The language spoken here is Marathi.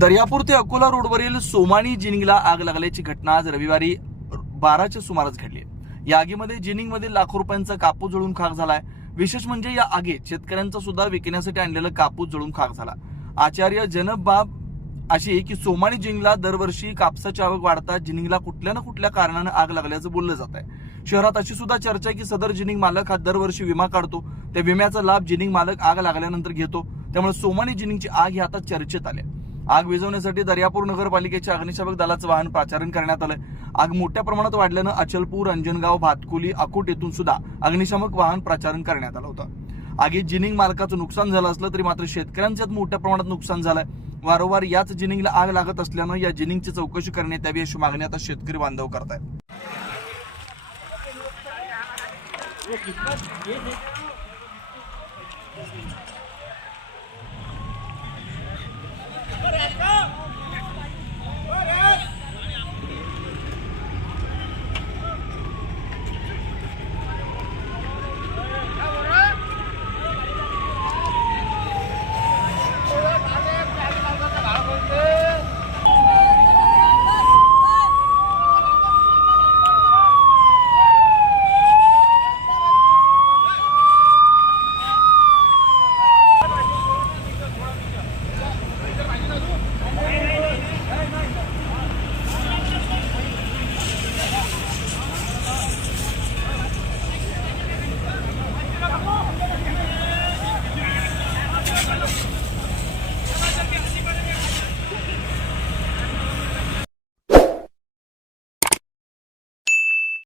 दर्यापूर ते अकोला रोडवरील सोमाणी जिनिंगला आग लागल्याची घटना आज रविवारी 12च्या सुमारास घडली। या आगीमध्ये जिनिंगमधील लाखो रुपयांचा कापूस जळून खाक झालाय। विशेष म्हणजे या आगीत शेतकऱ्यांचा सुद्धा विकण्यासाठी आणलेला कापूस जळून खाक झाला। आचार्य जनक बाब अशी की सोमाणी जिनिंगला दरवर्षी कापसाची आवक वाढतात, जिनिंगला कुठल्या ना कुठल्या कारणाने आग लागल्याचं बोललं जात आहे। शहरात अशी सुद्धा चर्चा आहे की सदर जिनिंग मालक हा दरवर्षी विमा काढतो, त्या विम्याचा लाभ जिनिंग मालक आग लागल्यानंतर घेतो। त्यामुळे सोमाणी जिनिंगची आग ही आता चर्चेत आली। आग विझवण्यासाठी दर्यापूर नगरपालिकेच्या अग्निशामक दलाचं वाहन पाचारण करण्यात आलं। आग मोठ्या प्रमाणात वाढल्यानं अचलपूर, अंजनगाव, भातकुली, अकोट येथून सुद्धा अग्निशामक वाहन पाचारण करण्यात आलं होतं। आगीत जिनिंग मालकाचं नुकसान झालं असलं तरी मात्र शेतकऱ्यांचं मोठ्या प्रमाणात नुकसान झालंय। वारंवार याच जिनिंगला आग लागत असल्यानं या जिनिंगची चौकशी करण्यात यावी अशी मागणी आता शेतकरी बांधव करतायत।